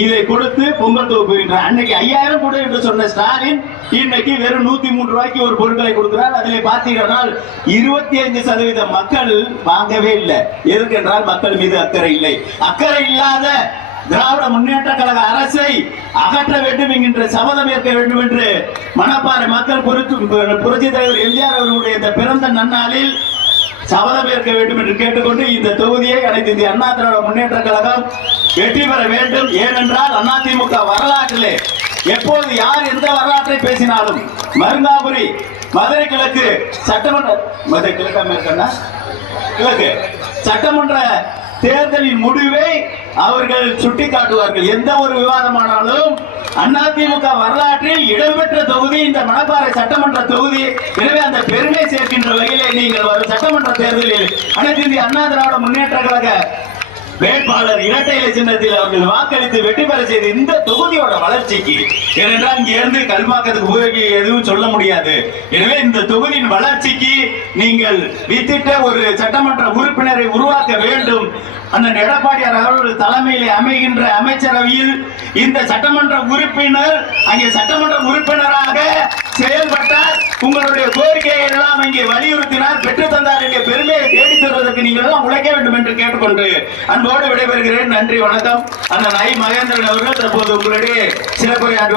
இதை கொடுத்து பொங்கல் தொகுப்புகின்றார். அன்னைக்கு 5000 கொடு என்று சொன்ன ஸ்டாலின் இன்னைக்கு வெறும் 103 ரூபாய்க்கு ஒரு பொருட்களை கொடுக்கிறார். அதில் பார்த்தீங்கன்னா 25% மக்கள் வாங்கவே இல்லை. எதற்கென்றால் மக்கள் மீது அக்கறை இல்லை. அக்கறை இல்லாத திராவிட முன்னேற்ற கழக அரசை அகற்ற வேண்டும் என்கின்ற சபதம் ஏற்க வேண்டும் என்று மணப்பாறை மக்கள் புரட்சி தலைவர் எம்ஜிஆர் அவர்களுடைய இந்த பிறந்த நன்னாளில் சபதம் ஏற்க வேண்டும் என்று கேட்டுக்கொண்டு இந்த தொகுதியை அனைத்து இந்திய அண்ணா திராவிட முன்னேற்ற கழகம் வெற்றி பெற வேண்டும். ஏனென்றால் அதிமுக வரலாற்றிலே எப்போது யார் எந்த வரலாற்றை பேசினாலும் மருங்காபுரி மதுரை கிழக்கு சட்டமன்ற கிழக்கு சட்டமன்ற தேர்தலின் முடிவை அவர்கள் சுட்டிக்காட்டுவார்கள். எந்த ஒரு விவாதமானாலும் அதிமுக வரலாற்றில் இடம்பெற்ற தொகுதி இந்த மணப்பாறை சட்டமன்ற தொகுதி. எனவே அந்த பெருமை சேர்க்கின்ற வகையிலே நீங்கள் வரும் சட்டமன்ற தேர்தலில் அனைத்து இந்திய அண்ணா திராவிட முன்னேற்ற கழக வேட்பாளர் இரட்டை இலை சின்னத்தில் அவர்கள் வாக்களித்து வெற்றி பெற செய்த இந்த தொகுதியோட வளர்ச்சிக்கு, ஏனென்றால் இங்க இருந்து கல்பாக்கத்துக்கு போய் எதுவும் சொல்ல முடியாது. எனவே இந்த தொகுதியின் வளர்ச்சிக்கு நீங்கள் வித்திட்ட ஒரு சட்டமன்ற உறுப்பினரை உருவாக்க வேண்டும். அண்ணன் எடப்பாடியார் அவர்கள் தலைமையிலே அமைகின்ற அமைச்சரவையில் இந்த சட்டமன்ற உறுப்பினர் அங்கே சட்டமன்ற உறுப்பினராக செயல்பட்டார். உங்களுடைய கோரிக்கையை எல்லாம் இங்கே வலியுறுத்தினார், பெற்று தந்தார் என்ற பெருமையை தேடி தருவதற்கு நீங்கள் எல்லாம் உழைக்க வேண்டும் என்று கேட்டுக்கொண்டு அன்போடு விடைபெறுகிறேன். நன்றி, வணக்கம். அண்ணன் ஐ மகேந்திரன் அவர்கள் தற்போது உங்களுடைய சிறப்புரை